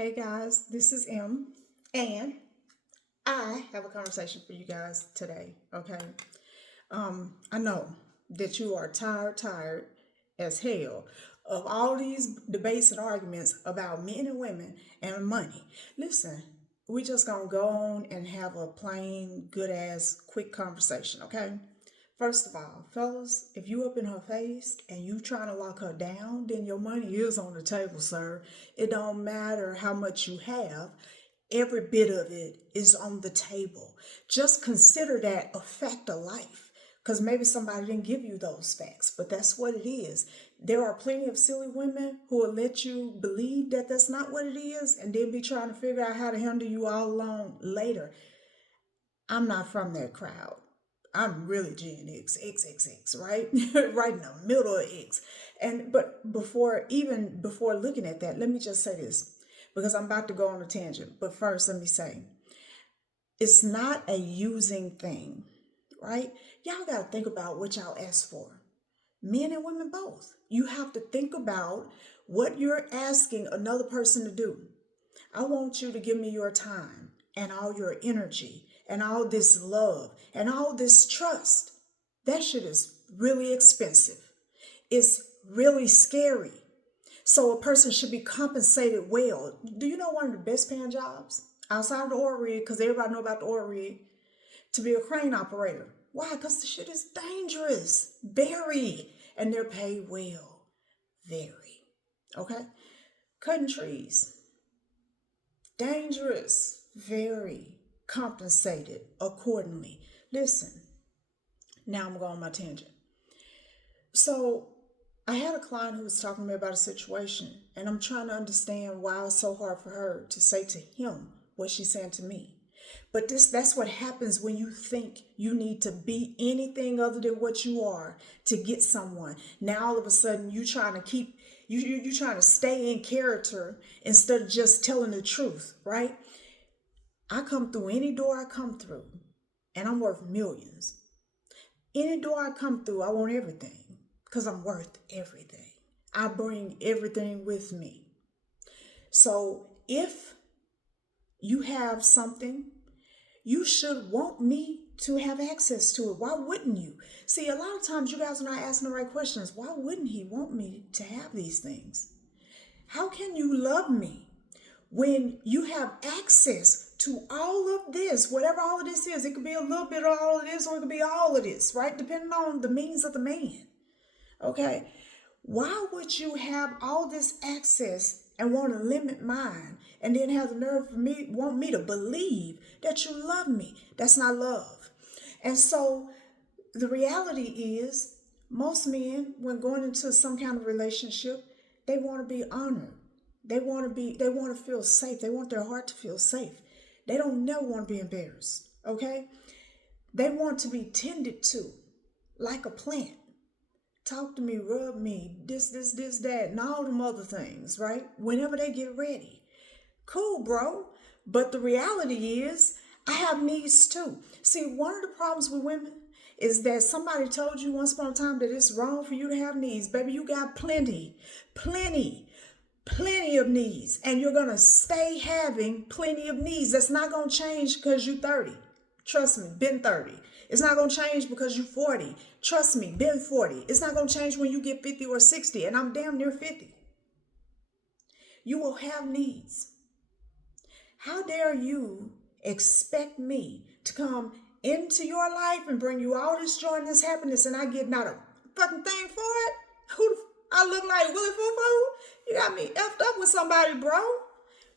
Hey guys, this is M, and I have a conversation for you guys today. Okay, I know that you are tired as hell of all these debates and arguments about men and women and money. Listen, we just gonna go on and have a plain, good ass, quick conversation. Okay. First of all, fellas, if you up in her face and you trying to lock her down, then your money is on the table, sir. It don't matter how much you have. Every bit of it is on the table. Just consider that a fact of life. Because maybe somebody didn't give you those facts, but that's what it is. There are plenty of silly women who will let you believe that that's not what it is and then be trying to figure out how to handle you all along later. I'm not from that crowd. I'm really Gen X, XXX, right? Right in the middle of X. But before looking at that, let me just say this because I'm about to go on a tangent. But first, let me say it's not a using thing, right? Y'all got to think about what y'all ask for. Men and women both. You have to think about what you're asking another person to do. I want you to give me your time and all your energy and all this love and all this trust. That shit is really expensive. It's really scary. So a person should be compensated well. Do you know one of the best paying jobs outside of the oil rig, because everybody know about the oil rig, to be a crane operator? Why? Because the shit is dangerous. Very. And they're paid well. Very. Okay? Cutting trees. Dangerous, very compensated accordingly. Listen, now I'm going on my tangent. So, I had a client who was talking to me about a situation, and I'm trying to understand why it's so hard for her to say to him what she's saying to me. But that's what happens when you think you need to be anything other than what you are to get someone. Now all of a sudden you trying to keep you trying to stay in character instead of just telling the truth, right? I come through any door I come through, and I'm worth millions. Any door I come through, I want everything because I'm worth everything. I bring everything with me. So if you have something, you should want me to have access to it. Why wouldn't you? See, a lot of times you guys are not asking the right questions. Why wouldn't he want me to have these things? How can you love me when you have access to all of this, whatever all of this is? It could be a little bit of all of this, or it could be all of this, right? Depending on the means of the man. Okay. Why would you have all this access and want to limit mine and then have the nerve for me want me to believe that you love me? That's not love. And so the reality is most men, when going into some kind of relationship, they want to be honored. They want to feel safe. They want their heart to feel safe. They don't never want to be embarrassed. Okay? They want to be tended to like a plant. Talk to me, rub me, this, that, and all them other things, right? Whenever they get ready. Cool, bro. But the reality is, I have needs too. See, one of the problems with women is that somebody told you once upon a time that it's wrong for you to have needs. Baby, you got plenty of needs. And you're going to stay having plenty of needs. That's not going to change because you're 30. Trust me, been 30. It's not going to change because you're 40. Trust me, been 40. It's not going to change when you get 50 or 60, and I'm damn near 50. You will have needs. How dare you expect me to come into your life and bring you all this joy and this happiness, and I get not a fucking thing for it? I look like Willie Foo? You got me effed up with somebody, bro.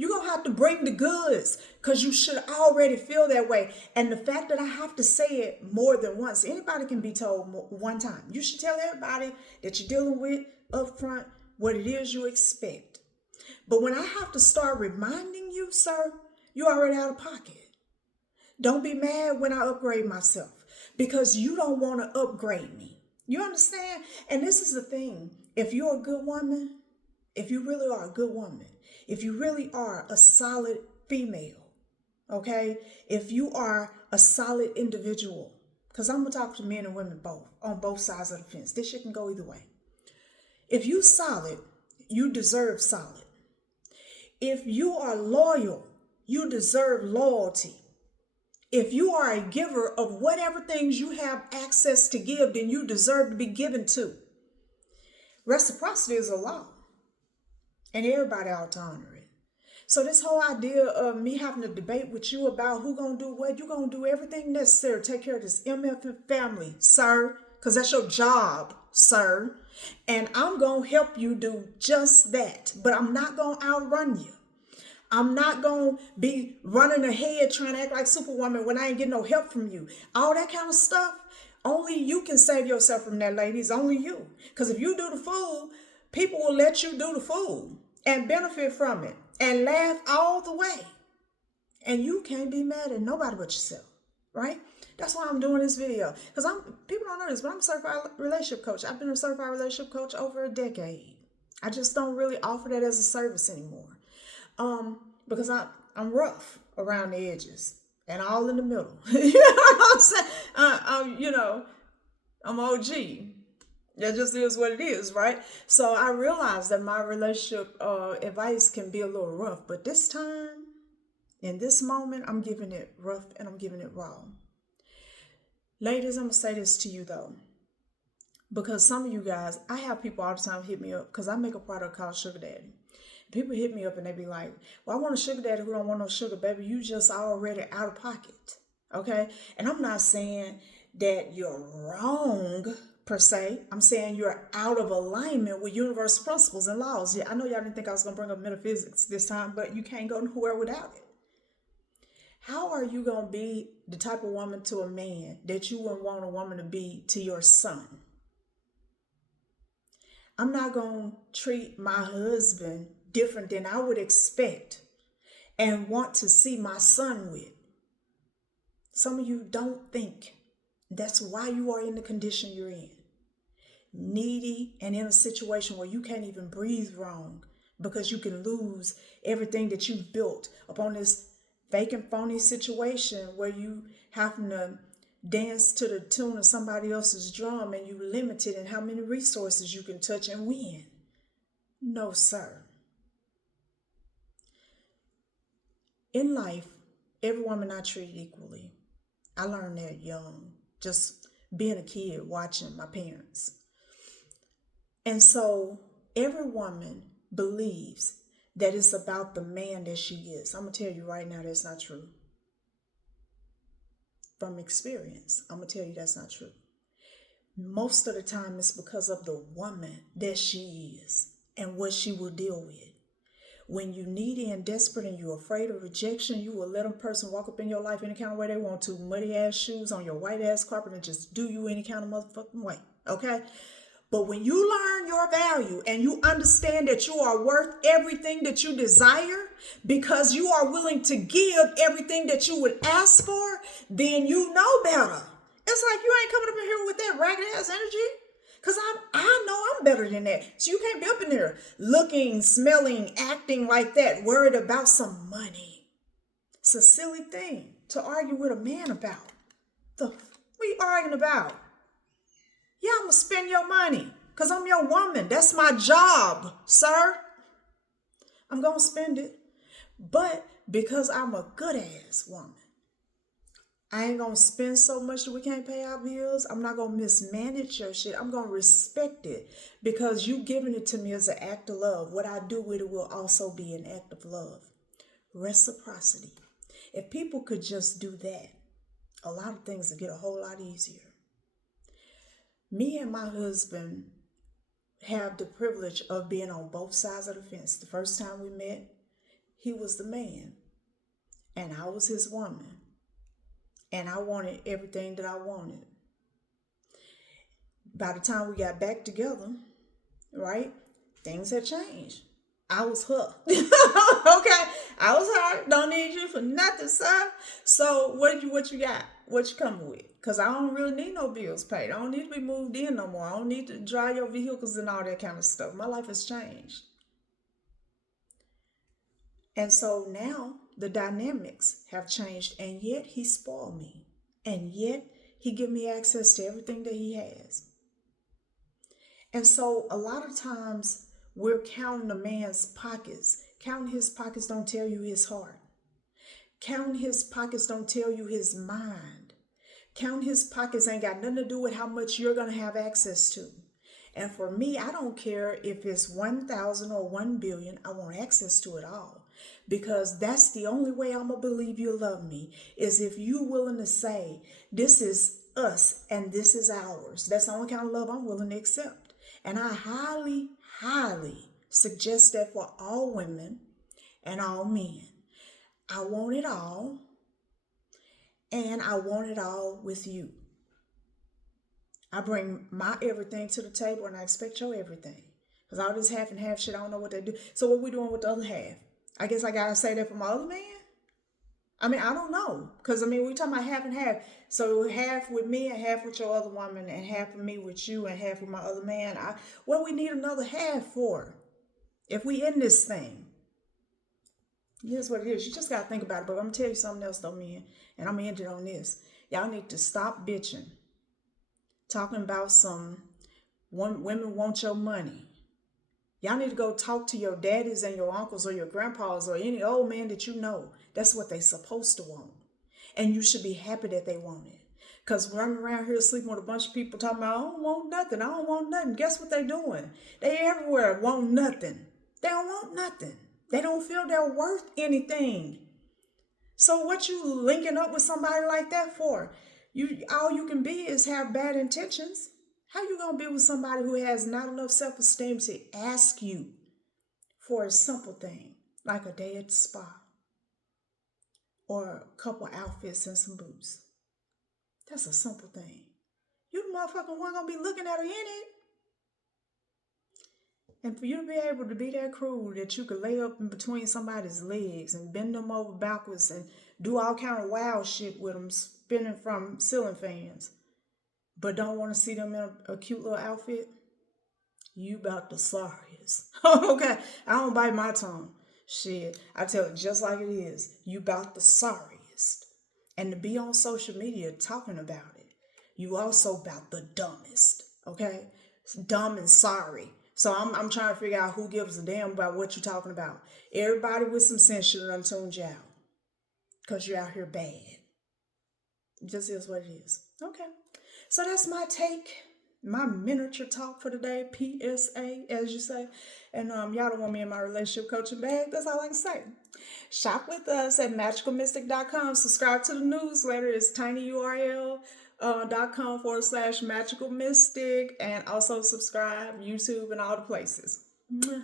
You're going to have to bring the goods because you should already feel that way. And the fact that I have to say it more than once, anybody can be told one time. You should tell everybody that you're dealing with up front what it is you expect. But when I have to start reminding you, sir, you're already out of pocket. Don't be mad when I upgrade myself because you don't want to upgrade me. You understand? And this is the thing. If you're a good woman, if you really are a good woman, if you really are a solid female, okay? If you are a solid individual, because I'm going to talk to men and women both, on both sides of the fence. This shit can go either way. If you solid, you deserve solid. If you are loyal, you deserve loyalty. If you are a giver of whatever things you have access to give, then you deserve to be given to. Reciprocity is a law, and everybody ought to honor it. So this whole idea of me having to debate with you about who gonna do what, you're gonna do everything necessary to take care of this MF family, sir, because that's your job, sir. And I'm gonna help you do just that. But I'm not gonna outrun you. I'm not going to be running ahead trying to act like Superwoman when I ain't getting no help from you. All that kind of stuff, only you can save yourself from that, ladies. Only you. Because if you do the fool, people will let you do the fool and benefit from it and laugh all the way. And you can't be mad at nobody but yourself, right? That's why I'm doing this video. Because people don't know this, but I'm a certified relationship coach. I've been a certified relationship coach over a decade. I just don't really offer that as a service anymore. Because I'm rough around the edges and all in the middle. You know what I'm saying? I'm OG. That just is what it is, right? So I realize that my relationship advice can be a little rough, but this time, in this moment, I'm giving it rough and I'm giving it raw. Ladies, I'm gonna say this to you though, because some of you guys, I have people all the time hit me up because I make a product called Sugar Daddy. People hit me up and they be like, well, I want a sugar daddy who don't want no sugar, baby. You just already out of pocket. Okay? And I'm not saying that you're wrong per se. I'm saying you're out of alignment with universal principles and laws. Yeah, I know y'all didn't think I was going to bring up metaphysics this time, but you can't go nowhere without it. How are you going to be the type of woman to a man that you wouldn't want a woman to be to your son? I'm not going to treat my husband different than I would expect and want to see my son with. Some of you don't think. That's why you are in the condition you're in. Needy and in a situation where you can't even breathe wrong because you can lose everything that you've built upon this fake and phony situation where you having to dance to the tune of somebody else's drum and you limited in how many resources you can touch and win. No, sir. In life, every woman not treated equally. I learned that young, just being a kid, watching my parents. And so every woman believes that it's about the man that she is. I'm going to tell you right now that's not true. From experience, I'm going to tell you that's not true. Most of the time it's because of the woman that she is and what she will deal with. When you're needy and desperate and you're afraid of rejection, you will let a person walk up in your life any kind of way they want to, muddy ass shoes on your white ass carpet and just do you any kind of motherfucking way, okay? But when you learn your value and you understand that you are worth everything that you desire because you are willing to give everything that you would ask for, then you know better. It's like you ain't coming up in here with that ragged ass energy. Because I know I'm better than that. So you can't be up in there looking, smelling, acting like that, worried about some money. It's a silly thing to argue with a man about. What are you arguing about? Yeah, I'm going to spend your money because I'm your woman. That's my job, sir. I'm going to spend it. But because I'm a good ass woman, I ain't going to spend so much that we can't pay our bills. I'm not going to mismanage your shit. I'm going to respect it because you giving it to me as an act of love. What I do with it will also be an act of love. Reciprocity. If people could just do that, a lot of things would get a whole lot easier. Me and my husband have the privilege of being on both sides of the fence. The first time we met, he was the man and I was his woman. And I wanted everything that I wanted. By the time we got back together, right, things had changed. I was her. Okay, I was her. Don't need you for nothing, sir. So what you got? What you coming with? Because I don't really need no bills paid. I don't need to be moved in no more. I don't need to drive your vehicles and all that kind of stuff. My life has changed. And so now the dynamics have changed, and yet he spoiled me. And yet he give me access to everything that he has. And so a lot of times We're counting a man's pockets. Counting his pockets don't tell you his heart. Counting his pockets don't tell you his mind. Counting his pockets ain't got nothing to do with how much you're going to have access to. And for me, I don't care if it's 1,000 or 1 billion. I want access to it all. Because that's the only way I'm going to believe you love me, is if you're willing to say, this is us and this is ours. That's the only kind of love I'm willing to accept. And I highly, highly suggest that for all women and all men. I want it all, and I want it all with you. I bring my everything to the table, and I expect your everything. Because all this half and half shit, I don't know what they do. So what we doing with the other half? I guess I gotta say that for my other man? I mean, I don't know. Because, I mean, we talking about half and half. So half with me and half with your other woman, and half of me with you and half with my other man. What do we need another half for? If we in this thing. Here's what it is. You just got to think about it. But I'm going to tell you something else, though, men. And I'm going to end it on this. Y'all need to stop bitching. Talking about women want your money. Y'all need to go talk to your daddies and your uncles or your grandpas or any old man that you know. That's what they supposed to want. And you should be happy that they want it. Because running around here sleeping with a bunch of people talking about, I don't want nothing. I don't want nothing. Guess what they doing? They everywhere want nothing. They don't want nothing. They don't feel they're worth anything. So what you linking up with somebody like that for? All you can be is have bad intentions. How you gonna be with somebody who has not enough self-esteem to ask you for a simple thing like a day at the spa or a couple outfits and some boots? That's a simple thing. You the motherfucker one gonna be looking at her in it. And for you to be able to be that cruel that you could lay up in between somebody's legs and bend them over backwards and do all kind of wild shit with them, spinning from ceiling fans, but don't want to see them in a cute little outfit, you about the sorriest. Okay, I don't bite my tongue. Shit, I tell it just like it is. You about the sorriest. And to be on social media talking about it, you also about the dumbest. Okay, dumb and sorry. So I'm trying to figure out who gives a damn about what you're talking about. Everybody with some sense should have tuned you out. Because you're out here bad. It just is what it is. Okay. So that's my take. My miniature talk for today. PSA, as you say. And y'all don't want me in my relationship coaching bag. That's all I can say. Shop with us at magicalmystic.com. Subscribe to the newsletter. It's tinyurl.com /magicalmystic, and also subscribe YouTube and all the places. Mwah.